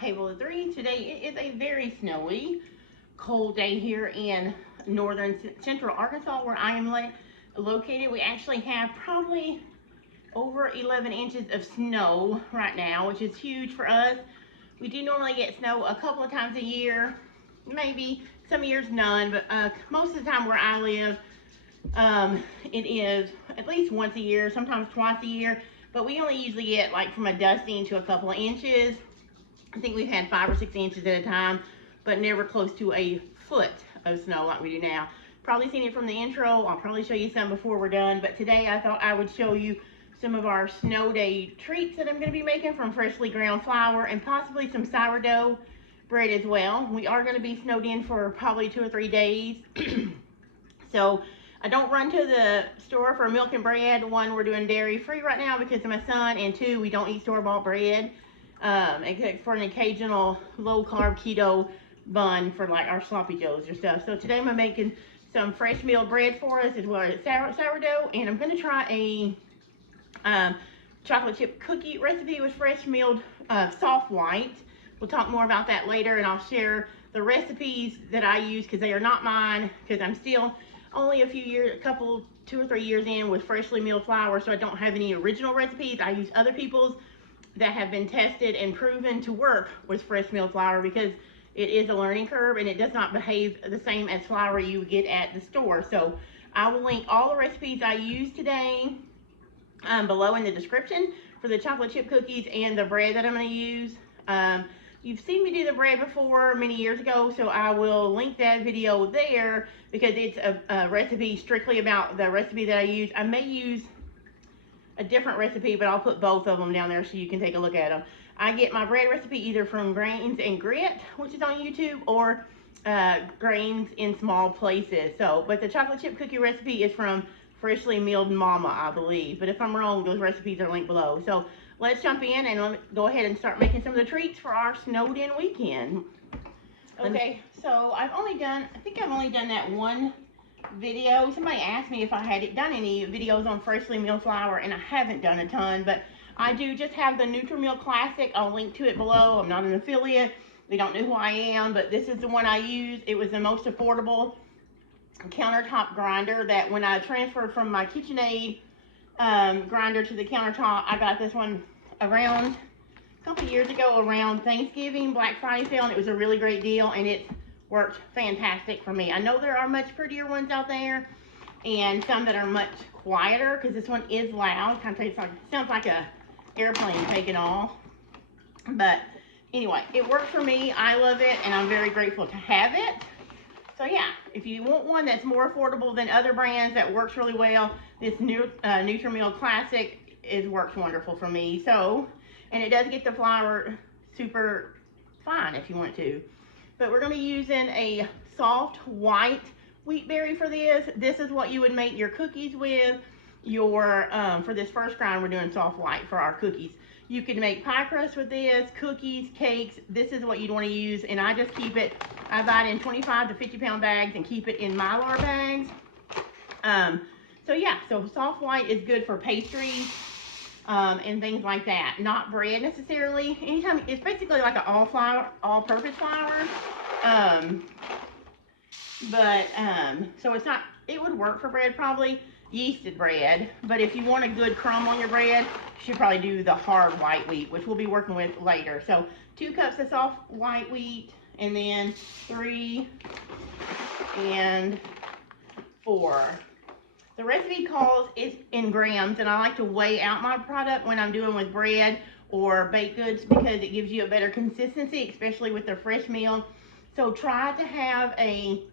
table of three. Today it is a very snowy, cold day here in northern central Arkansas where I am located. We actually have probably over 11 inches of snow right now, which is huge for us. We do normally get snow a couple of times a year, maybe some years none, but most of the time where I live, it is at least once a year, sometimes twice a year, but we only usually get like from a dusting to a couple of inches. I think we've had 5 or 6 inches at a time, but never close to a foot of snow like we do now. Probably seen it from the intro. I'll probably show you some before we're done, but today I thought I would show you some of our snow day treats that I'm going to be making from freshly ground flour and possibly some sourdough bread as well. We are going to be snowed in for probably 2 or 3 days. So I don't run to the store for milk and bread. One, we're doing dairy free right now because of my son, and two, we don't eat store-bought bread. Except for an occasional low-carb keto bun for like our sloppy joes or stuff. So today I'm making some fresh milled bread for us as well as sourdough, and I'm going to try a chocolate chip cookie recipe with fresh milled soft white. We'll talk more about that later, and I'll share the recipes that I use because they are not mine, because I'm still only a few years, 2 or 3 years in with freshly milled flour, so I don't have any original recipes. I use other people's that have been tested and proven to work with fresh milled flour, because it is a learning curve and it does not behave the same as flour you get at the store. So I will link all the recipes I use today below in the description for the chocolate chip cookies and the bread that I'm going to use. You've seen me do the bread before many years ago, so I will link that video there because it's a recipe strictly about the recipe that I use. I may use a different recipe, but I'll put both of them down there so you can take a look at them. I get my bread recipe either from Grains and Grit, which is on YouTube, or Grains in Small Places. So, but the chocolate chip cookie recipe is from Freshly Milled Mama, I believe. But if I'm wrong, those recipes are linked below. So let's jump in and let me go ahead and start making some of the treats for our snowed in weekend. Okay, so I think I've only done that one video. Somebody asked me if I had done any videos on freshly milled flour, and I haven't done a ton, but I do just have the Nutri-Mill Classic. I'll link to it below. I'm not an affiliate. They don't know who I am, but this is the one I use. It was the most affordable countertop grinder that when I transferred from my KitchenAid grinder to the countertop, I got this one around a couple years ago around Thanksgiving, Black Friday sale, and it was a really great deal, and it's worked fantastic for me. I know there are much prettier ones out there and some that are much quieter, because this one is loud. Kind of sounds like a airplane taking off. But anyway, it works for me. I love it, and I'm very grateful to have it. So yeah, if you want one that's more affordable than other brands that works really well, this new Nutri-Mill Classic works wonderful for me. So, and it does get the flour super fine if you want to. But we're going to be using a soft white wheat berry for this. This is what you would make your cookies with. For this first grind, we're doing soft white for our cookies. You can make pie crust with this, cookies, cakes. This is what you'd want to use, and I just keep it, I buy it in 25 to 50 pound bags and keep it in Mylar bags. So yeah, so soft white is good for pastries and things like that. Not bread necessarily. Anytime, it's basically like an all-purpose flour. So it's not, it would work for bread probably, yeasted bread, but if you want a good crumb on your bread, you should probably do the hard white wheat, which we'll be working with later. So 2 cups of soft white wheat, and then 3 and 4. The recipe calls it in grams, and I like to weigh out my product when I'm doing with bread or baked goods because it gives you a better consistency, especially with the fresh meal. So try to have a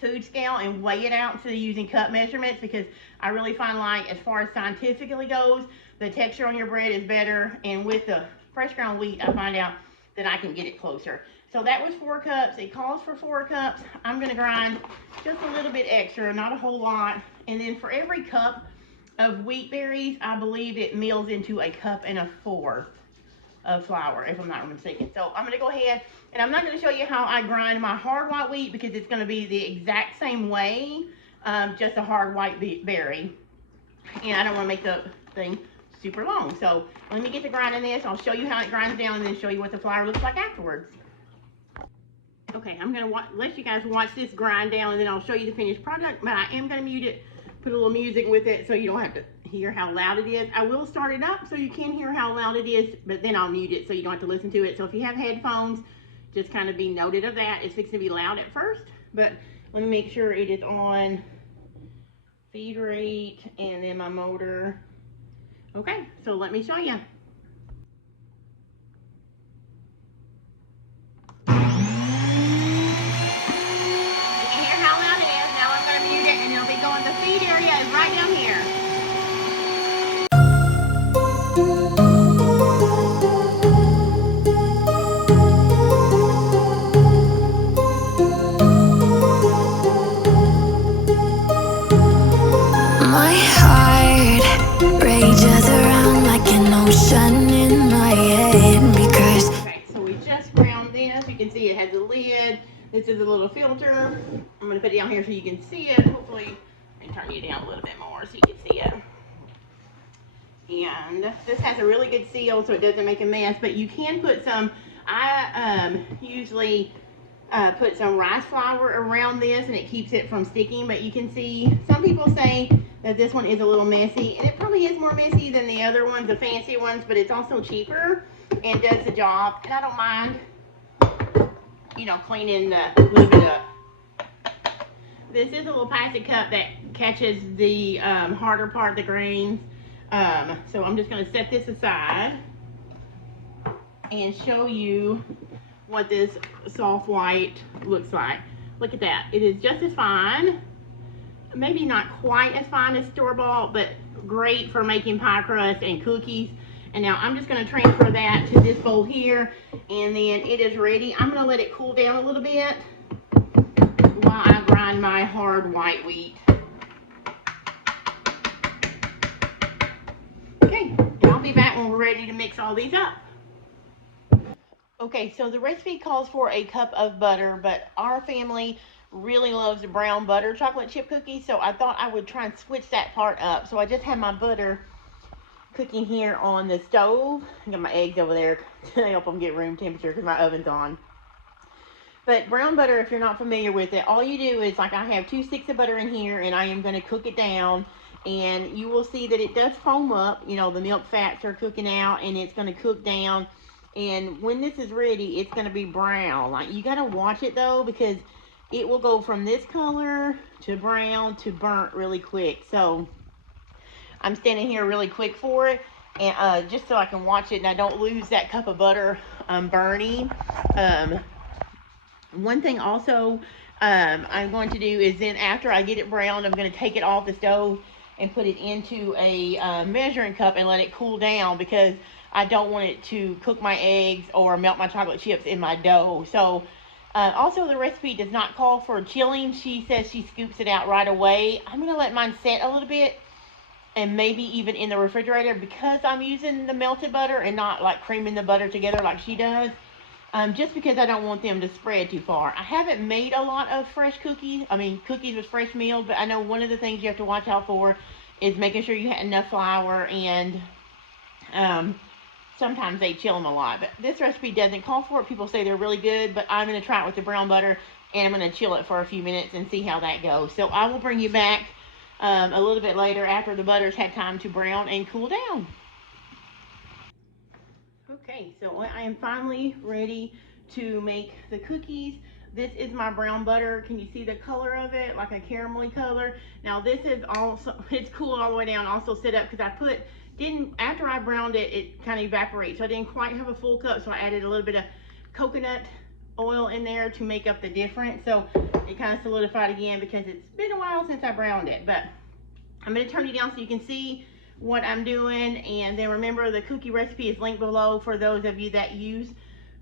food scale and weigh it out instead of using cup measurements, because I really find, like, as far as scientifically goes, the texture on your bread is better, and with the fresh ground wheat I find out that I can get it closer. So that was 4 cups. It calls for 4 cups. I'm going to grind just a little bit extra, not a whole lot. And then for every cup of wheat berries, I believe it meals into a 1.25 cups of flour, if I'm not mistaken. So I'm going to go ahead, and I'm not going to show you how I grind my hard white wheat because it's going to be the exact same way, just a hard white berry. And I don't want to make the thing super long. So let me get to grinding this. I'll show you how it grinds down and then show you what the flour looks like afterwards. Okay, I'm gonna let you guys watch this grind down and then I'll show you the finished product, but I am gonna mute it, put a little music with it so you don't have to hear how loud it is. I will start it up so you can hear how loud it is, but then I'll mute it so you don't have to listen to it. So if you have headphones, just kind of be noted of that. It's fixing to be loud at first, but let me make sure it is on feed rate and then my motor. Okay, so let me show you. You can hear how loud it is. Now I'm going to mute it and it'll be going, the feed area is right down here. My heart rages around like an ocean in my head because... Okay, so we just ground this. You can see it has a lid. This is a little filter. I'm going to put it down here so you can see it. Hopefully, I can turn you down a little bit more so you can see it. And this has a really good seal so it doesn't make a mess, but you can put some, I usually put some rice flour around this and it keeps it from sticking, but you can see some people say that this one is a little messy, and it probably is more messy than the other ones, the fancy ones, but it's also cheaper and does the job, and I don't mind, you know, cleaning a little bit up. This is a little plastic cup that catches the harder part of the grains. So I'm just going to set this aside and show you what this soft white looks like. Look at that. It is just as fine. Maybe not quite as fine as store-bought, but great for making pie crust and cookies. And now I'm just going to transfer that to this bowl here, and then it is ready. I'm going to let it cool down a little bit while I grind my hard white wheat. Okay, and I'll be back when we're ready to mix all these up. Okay, so the recipe calls for a cup of butter, but our family really loves the brown butter chocolate chip cookies, so I thought I would try and switch that part up. So I just have my butter cooking here on the stove. I got my eggs over there to help them get room temperature because my oven's on. But brown butter, if you're not familiar with it, all you do is, like, I have 2 sticks of butter in here, and I am going to cook it down. And you will see that it does foam up. You know, the milk fats are cooking out, and it's going to cook down. And when this is ready, it's going to be brown. Like, you got to watch it, though, because it will go from this color to brown to burnt really quick. So I'm standing here really quick for it, and just so I can watch it and I don't lose that cup of butter burning. One thing also I'm going to do is, then after I get it browned, I'm going to take it off the stove and put it into a measuring cup and let it cool down, because I don't want it to cook my eggs or melt my chocolate chips in my dough. So also, the recipe does not call for chilling. She says she scoops it out right away. I'm going to let mine set a little bit, and maybe even in the refrigerator, because I'm using the melted butter and not like creaming the butter together like she does. Just because I don't want them to spread too far. I haven't made a lot of fresh cookies with fresh meal, but I know one of the things you have to watch out for is making sure you have enough flour, and sometimes they chill them a lot. But this recipe doesn't call for it. People say they're really good, but I'm going to try it with the brown butter, and I'm going to chill it for a few minutes and see how that goes. So I will bring you back a little bit later after the butter's had time to brown and cool down. Okay, so I am finally ready to make the cookies. This is my brown butter. Can you see the color of it? Like a caramelly color. Now this is also, it's cooled all the way down, also set up, because after I browned it, it kind of evaporates. So I didn't quite have a full cup, so I added a little bit of coconut oil in there to make up the difference. So it kind of solidified again because it's been a while since I browned it. But I'm going to turn it down so you can see what I'm doing. And then remember, the cookie recipe is linked below for those of you that use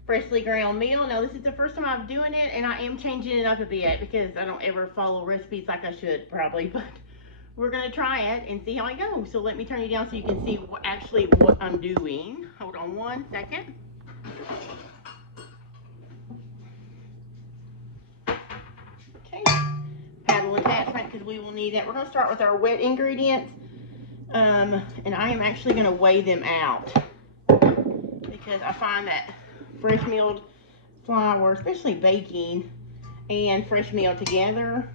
freshly ground meal. Now this is the first time I'm doing it, and I am changing it up a bit because I don't ever follow recipes like I should probably, but we're gonna try it and see how it goes. So let me turn you down so you can see what I'm doing. Hold on one second. Okay, paddle attachment, because we will need that. We're gonna start with our wet ingredients. And I am actually going to weigh them out because I find that fresh milled flour, especially baking and fresh milled together,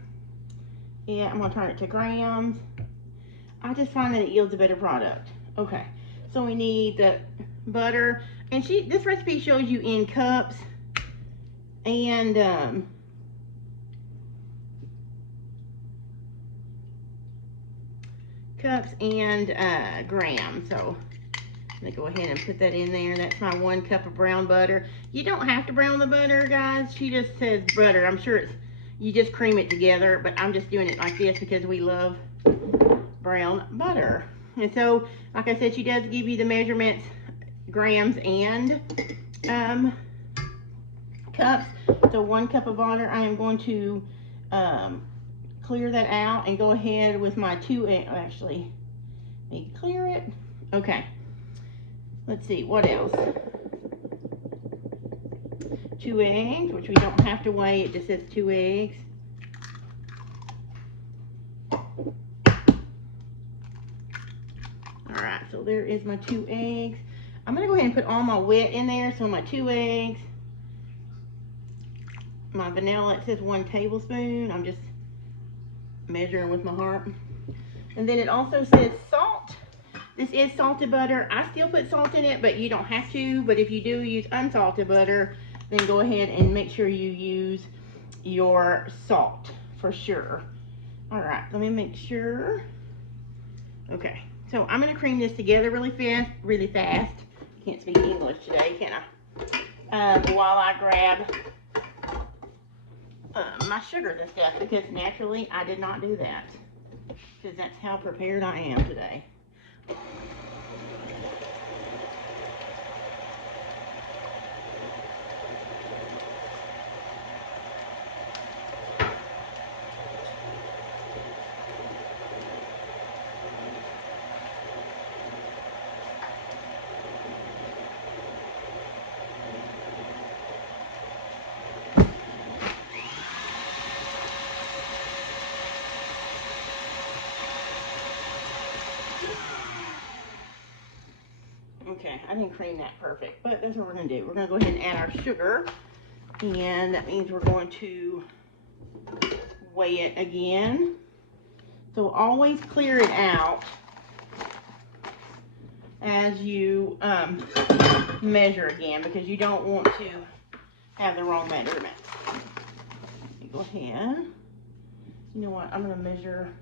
yeah, I'm going to turn it to grams. I just find that it yields a better product. Okay, so we need the butter, and this recipe shows you in cups and grams. So let me go ahead and put that in there. That's my 1 cup of brown butter. You don't have to brown the butter, guys. She just says butter. I'm sure you just cream it together, but I'm just doing it like this because we love brown butter. And so, like I said, she does give you the measurements, grams and cups. So 1 cup of water, I am going to clear that out and go ahead with my 2 eggs. Actually, let me clear it. Okay. Let's see, what else? 2 eggs, which we don't have to weigh. It just says 2 eggs. Alright, so there is my 2 eggs. I'm going to go ahead and put all my wet in there. So my 2 eggs. My vanilla, it says 1 tablespoon. I'm just measuring with my heart. And then it also says salt. This is salted butter. I still put salt in it, but you don't have to. But if you do use unsalted butter, then go ahead and make sure you use your salt for sure. All right, let me make sure. Okay, so I'm gonna cream this together really fast. Can't speak English today, can I? While I grab my sugars and stuff, because naturally I did not do that, because that's how prepared I am today. Okay, I didn't cream that perfect, but that's what we're going to do. We're going to go ahead and add our sugar, and that means we're going to weigh it again. So always clear it out as you measure again, because you don't want to have the wrong measurements. Let me go ahead. You know what? I'm going to measure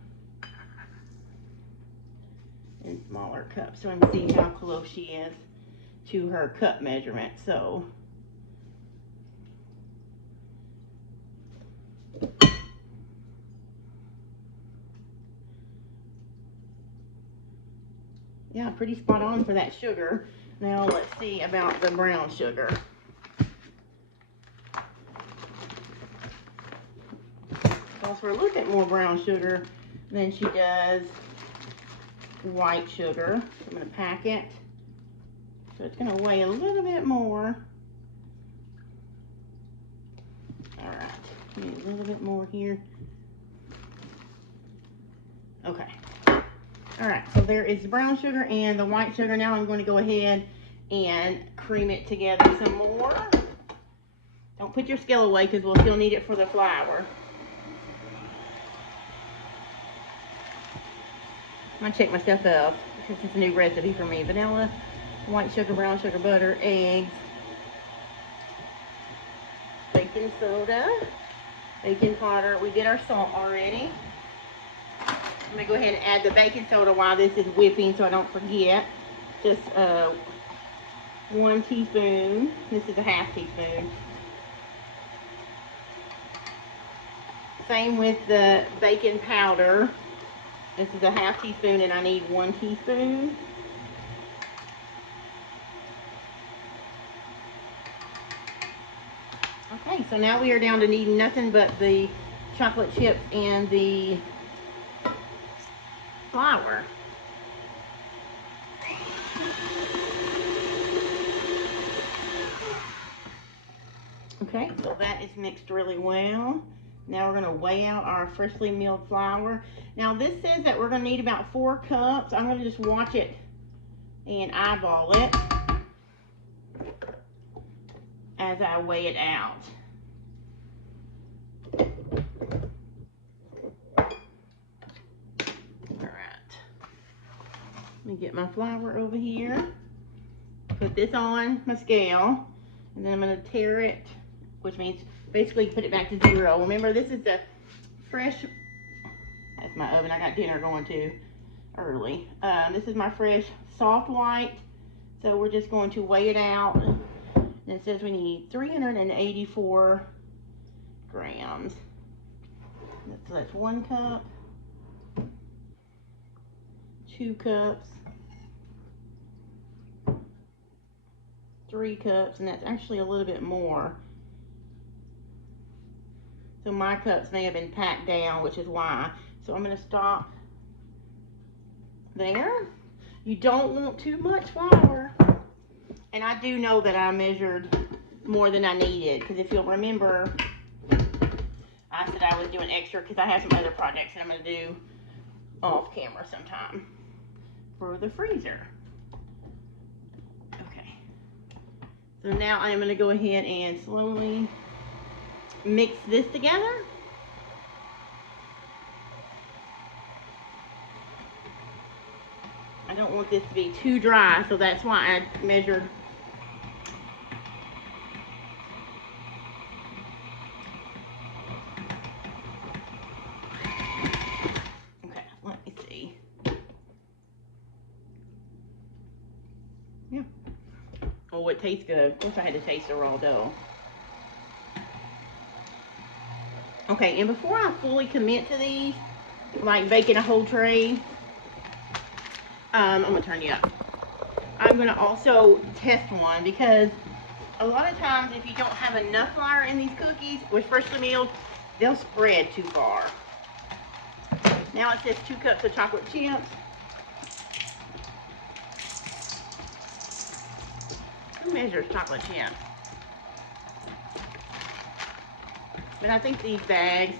in smaller cups so I can see how close she is to her cup measurement. So yeah, pretty spot on for that sugar. Now let's see about the brown sugar. Calls for a little bit more brown sugar than she does white sugar. So I'm going to pack it. So it's going to weigh a little bit more. All right, need a little bit more here. Okay. All right, so there is the brown sugar and the white sugar. Now I'm going to go ahead and cream it together some more. Don't put your scale away because we'll still need it for the flour. I'm going to check my stuff up because it's a new recipe for me. Vanilla, white sugar, brown sugar, butter, eggs, baking soda, baking powder. We did our salt already. I'm going to go ahead and add the baking soda while this is whipping so I don't forget. Just 1 teaspoon. This is a half teaspoon. Same with the baking powder. This is a half teaspoon and I need 1 teaspoon. Okay, so now we are down to needing nothing but the chocolate chips and the flour. Okay, so that is mixed really well. Now we're gonna weigh out our freshly milled flour. Now this says that we're gonna need about 4 cups. I'm gonna just watch it and eyeball it as I weigh it out. Alright. Let me get my flour over here. Put this on my scale. And then I'm gonna tare it, which means basically put it back to 0. Remember, this is the fresh, that's my oven. I got dinner going to early. This is my fresh soft white. So we're just going to weigh it out. And it says we need 384 grams. So that's 1 cup, 2 cups, 3 cups, and that's actually a little bit more. So my cups may have been packed down, which is why. So I'm going to stop there. You don't want too much flour. And I do know that I measured more than I needed, because if you'll remember, I said I was doing extra because I have some other projects that I'm going to do off camera sometime for the freezer. Okay. So now I'm going to go ahead and slowly mix this together. I don't want this to be too dry, so that's why I measured. Okay, let me see. Yeah. Oh, it tastes good. Of course I had to taste the raw dough. Okay, and before I fully commit to these, like baking a whole tray, I'm gonna turn you up. I'm gonna also test one, because a lot of times if you don't have enough flour in these cookies with freshly milled, they'll spread too far. Now it says 2 cups of chocolate chips. Who measures chocolate chips? But I think these bags,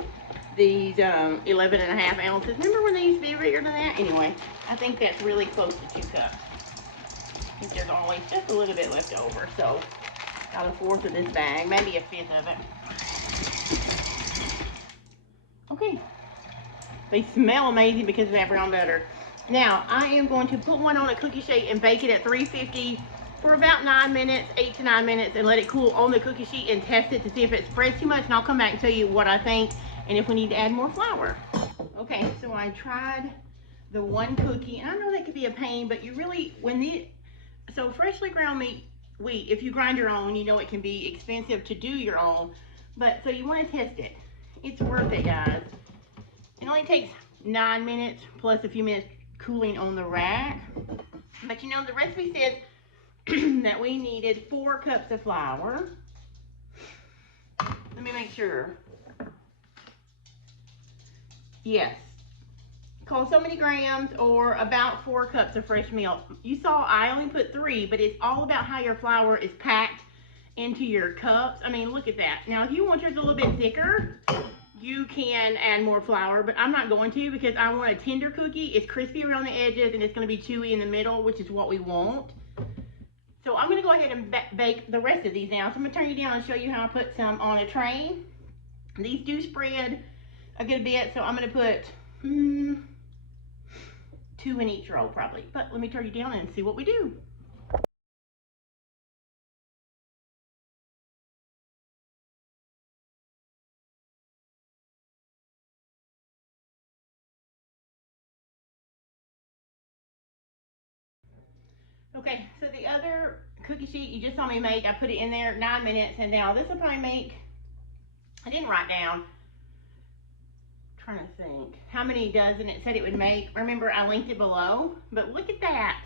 these 11.5 ounces, remember when they used to be bigger than that? Anyway, I think that's really close to 2 cups. I think there's always just a little bit left over, so got 1/4 of this bag, maybe 1/5 of it. Okay, they smell amazing because of that brown butter. Now, I am going to put one on a cookie sheet and bake it at 350 for about 9 minutes, 8 to 9 minutes, and let it cool on the cookie sheet and test it to see if it spreads too much, and I'll come back and tell you what I think and if we need to add more flour. Okay, so I tried the 1 cookie, and I know that could be a pain, but you really, so freshly ground wheat, if you grind your own, you know it can be expensive to do your own, but so you want to test it. It's worth it, guys. It only takes 9 minutes plus a few minutes cooling on the rack. But you know, the recipe says that we needed 4 cups of flour. Let me make sure. Yes. Called so many grams, or about 4 cups of fresh milk. You saw I only put 3, but it's all about how your flour is packed into your cups. I mean, look at that. Now, if you want yours a little bit thicker, you can add more flour, but I'm not going to, because I want a tender cookie. It's crispy around the edges and it's going to be chewy in the middle, which is what we want. So I'm going to go ahead and bake the rest of these now. So I'm going to turn you down and show you how I put some on a tray. These do spread a good bit, so I'm going to put 2 in each roll probably. But let me turn you down and see what we do. Okay, so the other cookie sheet you just saw me make, I put it in there 9 minutes, and now this will probably make, I didn't write down, I'm trying to think how many dozen it said it would make. Remember, I linked it below, but look at that.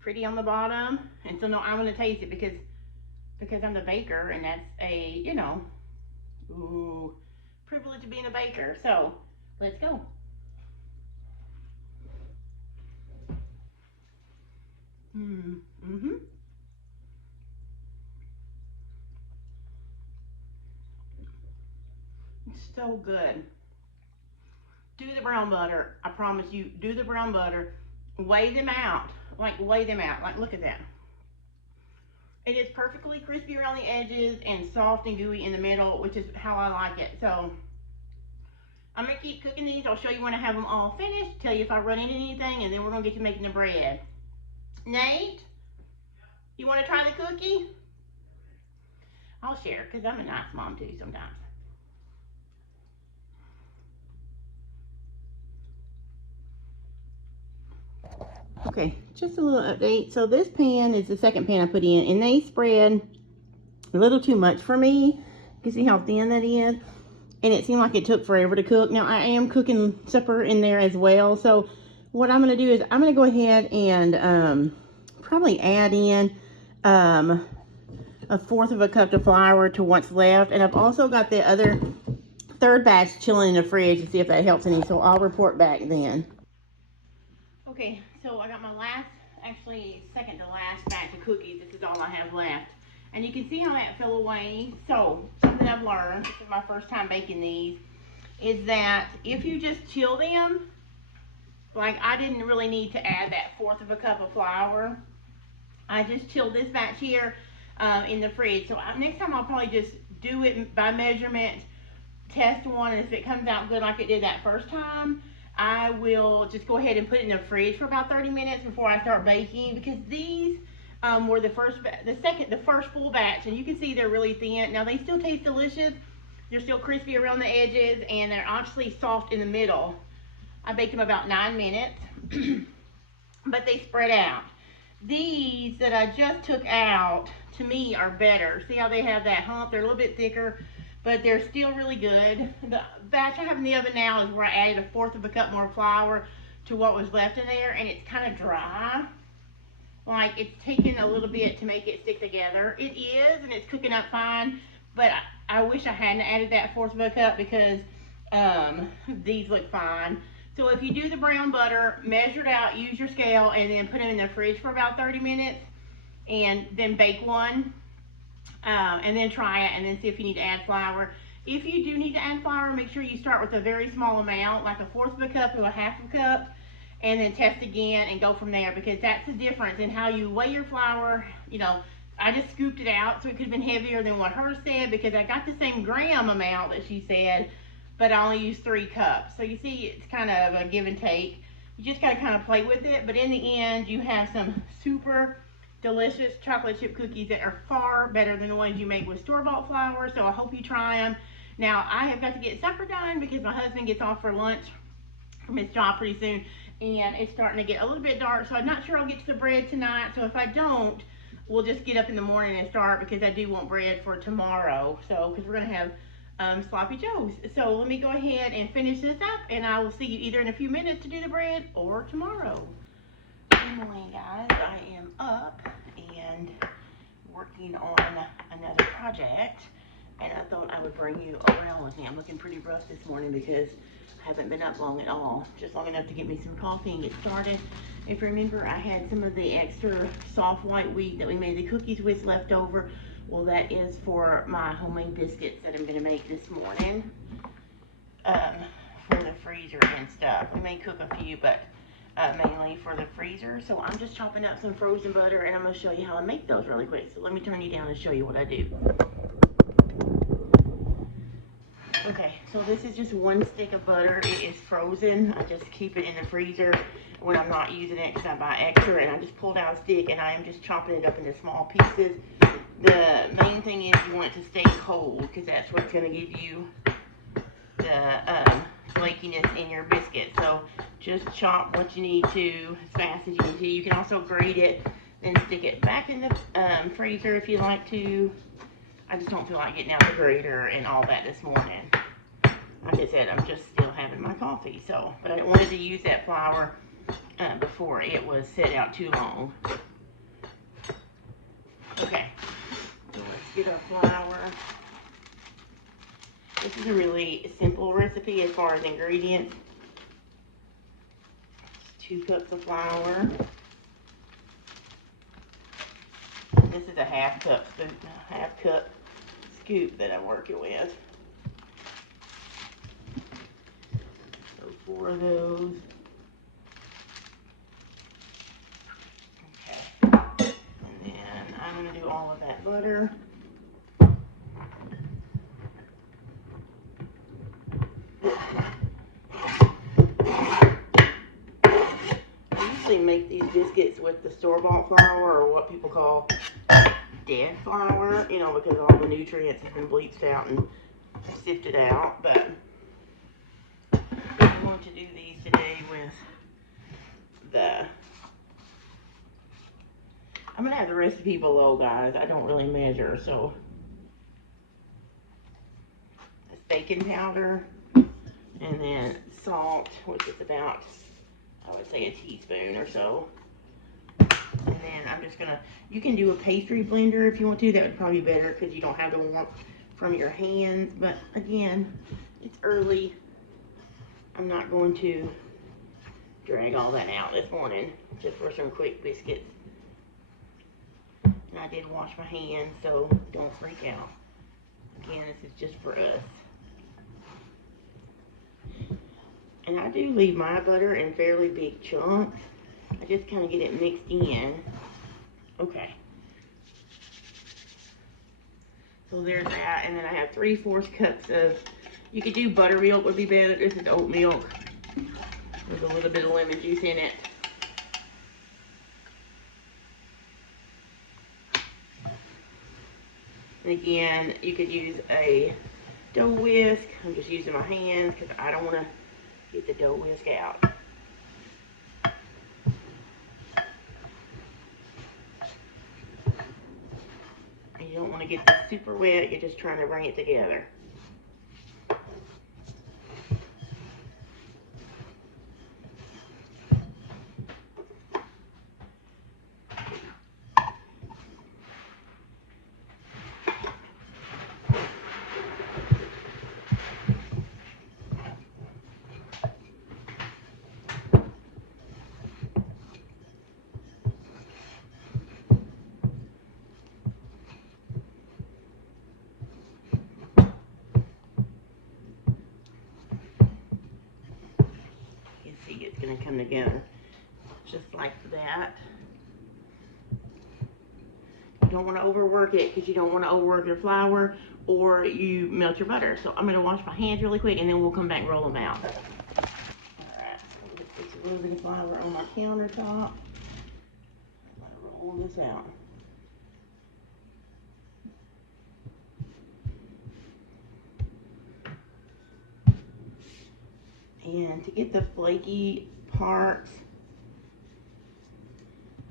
Pretty on the bottom. And so now I'm going to taste it because I'm the baker, and that's a, you know, ooh, privilege of being a baker. So let's go. Mm-hmm. It's so good. Do the brown butter. I promise you, do the brown butter. Weigh them out. Like, weigh them out. Like, look at that. It is perfectly crispy around the edges and soft and gooey in the middle, which is how I like it. So, I'm going to keep cooking these. I'll show you when I have them all finished, tell you if I run into anything, and then we're going to get to making the bread. Nate, you want to try the cookie? I'll share, because I'm a nice mom too sometimes. Okay, just a little update. So this pan is the second pan I put in, and they spread a little too much for me. You can see how thin that is. And it seemed like it took forever to cook. Now I am cooking supper in there as well. So what I'm going to do is I'm going to go ahead and probably add in a fourth of a cup of flour to what's left. And I've also got the other third batch chilling in the fridge to see if that helps any. So I'll report back then. Okay, so I got my last, actually second to last batch of cookies. This is all I have left. And you can see how that fell away. So, something I've learned, this is my first time baking these, is that if you just chill them, like I didn't really need to add that fourth of a cup of flour. I just chilled this batch here in the fridge. So next time I'll probably just do it by measurement, test one, and if it comes out good like it did that first time, I will just go ahead and put it in the fridge for about 30 minutes before I start baking, because these were the first full batch, and you can see they're really thin. Now they still taste delicious. They're still crispy around the edges, and they're actually soft in the middle. I baked them about 9 minutes, but they spread out. These that I just took out, to me, are better. See how they have that hump? They're a little bit thicker, but they're still really good. The batch I have in the oven now is where I added a fourth of a cup more flour to what was left in there, and it's kind of dry. Like, it's taken a little bit to make it stick together. It is, and it's cooking up fine, but I wish I hadn't added that fourth of a cup, because these look fine. So if you do the brown butter, measure it out, use your scale, and then put them in the fridge for about 30 minutes, and then bake one. And then try it, and then see if you need to add flour. If you do need to add flour, make sure you start with a very small amount, like a fourth of a cup to a half of a cup, and then test again and go from there, because that's the difference in how you weigh your flour. You know, I just scooped it out, so it could have been heavier than what hers said, because I got the same gram amount that she said, but I only used 3 cups. So you see, it's kind of a give and take. You just got to kind of play with it, but in the end, you have some super delicious chocolate chip cookies that are far better than the ones you make with store-bought flour. So I hope you try them. Now I have got to get supper done, because my husband gets off for lunch from his job pretty soon, and it's starting to get a little bit dark, so I'm not sure I'll get to the bread tonight. So if I don't, we'll just get up in the morning and start, because I do want bread for tomorrow. So because we're going to have sloppy joes. So let me go ahead and finish this up, and I will see you either in a few minutes to do the bread or tomorrow. Emily, guys, I am up and working on another project, and I thought I would bring you around with me. I'm looking pretty rough this morning because I haven't been up long at all, just long enough to get me some coffee and get started. If you remember, I had some of the extra soft white wheat that we made the cookies with left over. Well, that is for my homemade biscuits that I'm going to make this morning for the freezer and stuff. We may cook a few, but mainly for the freezer. So I'm just chopping up some frozen butter, and I'm going to show you how I make those really quick. So let me turn you down and show you what I do. Okay, so this is just 1 stick of butter. It is frozen. I just keep it in the freezer when I'm not using it, because I buy extra, and I just pulled out a stick, and I am just chopping it up into small pieces. The main thing is you want it to stay cold, because that's what's going to give you the flakiness in your biscuit. So just chop what you need to as fast as you need to. You can also grate it, then stick it back in the freezer if you like to. I just don't feel like getting out the grater and all that this morning. Like I said, I'm just still having my coffee. So, but I wanted to use that flour before it was set out too long. Okay, so let's get our flour. This is a really simple recipe as far as ingredients. 2 cups of flour. This is a half cup scoop that I'm working with. 4 of those. Okay. And then I'm going to do all of that butter. I usually make these biscuits with the store-bought flour, or what people call dead flour, you know, because all the nutrients have been bleached out and sifted out. But I'm going to do these today with I'm going to have the recipe below, guys. I don't really measure, so this baking powder, and then salt, which is about, I would say, a teaspoon or so. And then I'm just gonna, you can do a pastry blender if you want to. That would probably be better because you don't have the warmth from your hands. But again, it's early. I'm not going to drag all that out this morning just for some quick biscuits. And I did wash my hands, so don't freak out. Again, this is just for us. And I do leave my butter in fairly big chunks. I just kind of get it mixed in. Okay. So there's that. And then I have 3/4 cups of, you could do buttermilk would be better. This is oat milk with a little bit of lemon juice in it. And again, you could use a dough whisk. I'm just using my hands because I don't want to get the dough whisk out. And you don't want to get this super wet, you're just trying to bring it together. It's going to come together just like that. You don't want to overwork it because you don't want to overwork your flour or you melt your butter. So I'm going to wash my hands really quick and then we'll come back and roll them out. Alright, I'm going to put a little bit of flour on my countertop. I'm going to roll this out. And to get the flaky parts,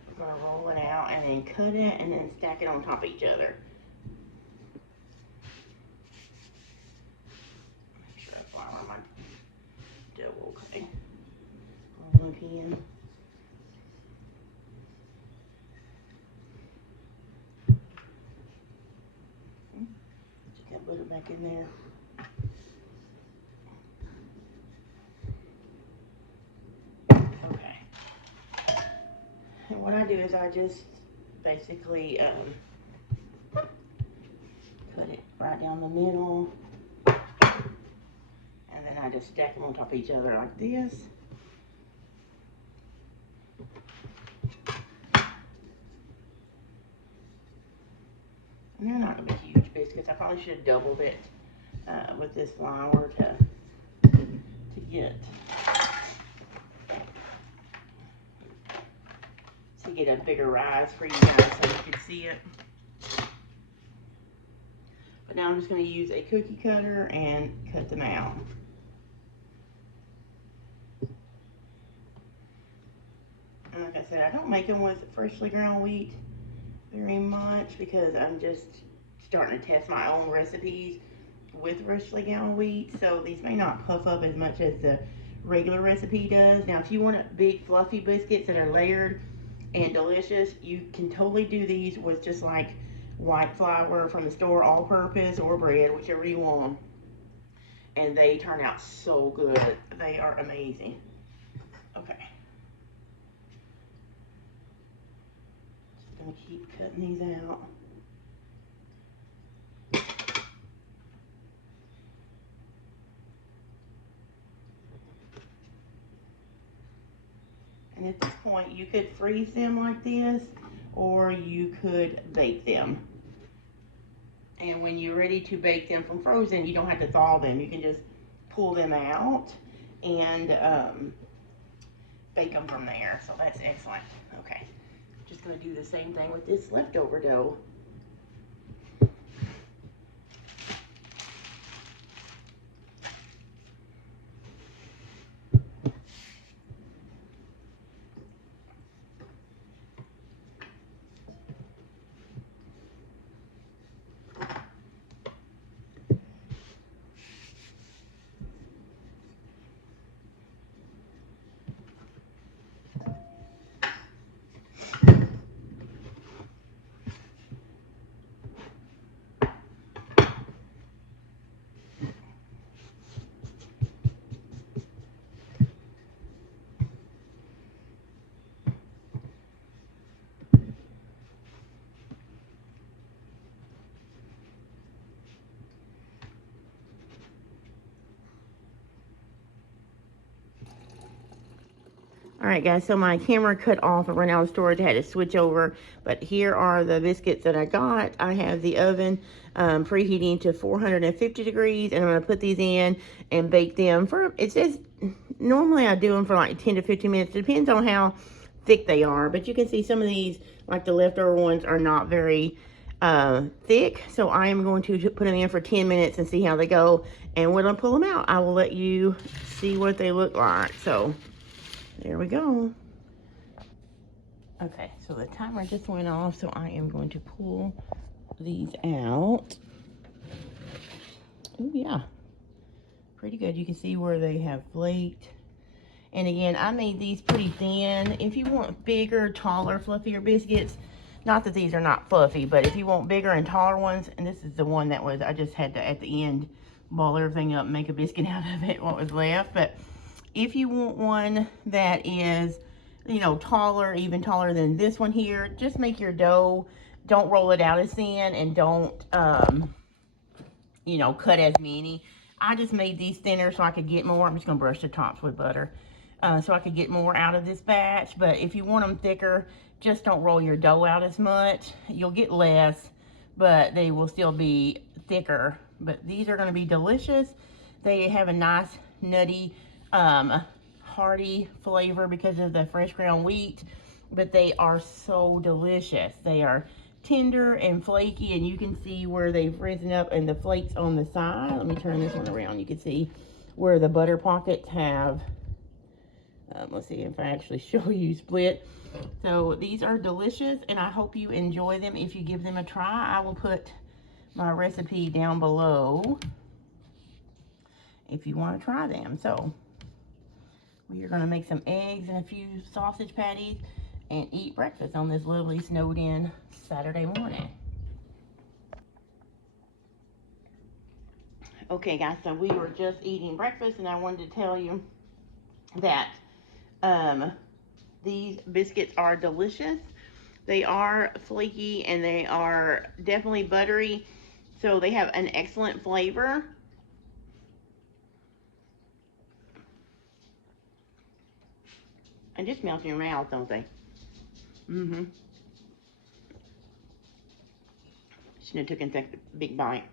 we're going to roll it out and then cut it and then stack it on top of each other. Make sure I flour my dough okay. Roll it in. Just got butter back in there. And what I do is I just basically cut it right down the middle, and then I just stack them on top of each other like this. And they're not going to be huge biscuits. I probably should have doubled it with this flour to get a bigger rise for you guys so you can see it. But now I'm just going to use a cookie cutter and cut them out. And like I said, I don't make them with freshly ground wheat very much because I'm just starting to test my own recipes with freshly ground wheat. So these may not puff up as much as the regular recipe does. Now if you want big fluffy biscuits that are layered and delicious, you can totally do these with just like white flour from the store, all-purpose, or bread, whichever you want. And they turn out so good. They are amazing. Okay. Just gonna keep cutting these out. And at this point, you could freeze them like this, or you could bake them. And when you're ready to bake them from frozen, you don't have to thaw them. You can just pull them out and bake them from there. So that's excellent. Okay, just gonna do the same thing with this leftover dough. Alright guys, so my camera cut off and ran out of storage. I had to switch over, but here are the biscuits that I got. I have the oven preheating to 450 degrees, and I'm going to put these in and bake them for, it says, normally I do them for like 10 to 15 minutes. Depends on how thick they are, but you can see some of these, like the leftover ones, are not very thick, so I am going to put them in for 10 minutes and see how they go, and when I pull them out, I will let you see what they look like. So there we go. Okay, so the timer just went off, so I am going to pull these out. Oh yeah, pretty good. You can see where they have flaked. And again, I made these pretty thin. If you want bigger, taller, fluffier biscuits, not that these are not fluffy, but if you want bigger and taller ones, and this is the one that was, I just had to, at the end, ball everything up and make a biscuit out of it, what was left. But if you want one that is, you know, taller, even taller than this one here, just make your dough, don't roll it out as thin, and don't, you know, cut as many. I just made these thinner so I could get more. I'm just going to brush the tops with butter so I could get more out of this batch. But if you want them thicker, just don't roll your dough out as much. You'll get less, but they will still be thicker. But these are going to be delicious. They have a nice, nutty, hearty flavor because of the fresh ground wheat, but they are so delicious. They are tender and flaky, and you can see where they've risen up and the flakes on the side. Let me turn this one around. You can see where the butter pockets have, let's see if I actually show you split. So these are delicious, and I hope you enjoy them if you give them a try. I will put my recipe down below if you want to try them. So we are going to make some eggs and a few sausage patties and eat breakfast on this lovely snowed in Saturday morning. Okay guys, so we were just eating breakfast, and I wanted to tell you that these biscuits are delicious. They are flaky and they are definitely buttery, so they have an excellent flavor. And just melt in your mouth, don't they? Mm-hmm. Shouldn't have taken a big bite.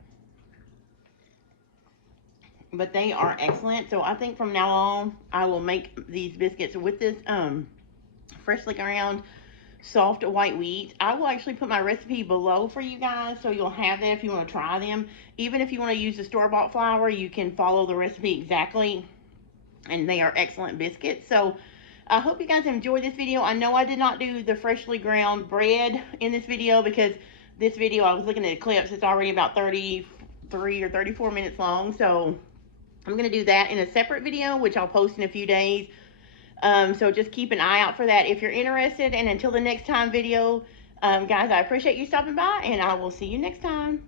But they are excellent. So I think from now on, I will make these biscuits with this freshly ground soft white wheat. I will actually put my recipe below for you guys, so you'll have that if you want to try them. Even if you want to use the store-bought flour, you can follow the recipe exactly, and they are excellent biscuits. So I hope you guys enjoyed this video. I know I did not do the freshly ground bread in this video because this video, I was looking at the clips, it's already about 33 or 34 minutes long. So I'm going to do that in a separate video, which I'll post in a few days. So just keep an eye out for that if you're interested. And until the next time video, guys, I appreciate you stopping by, and I will see you next time.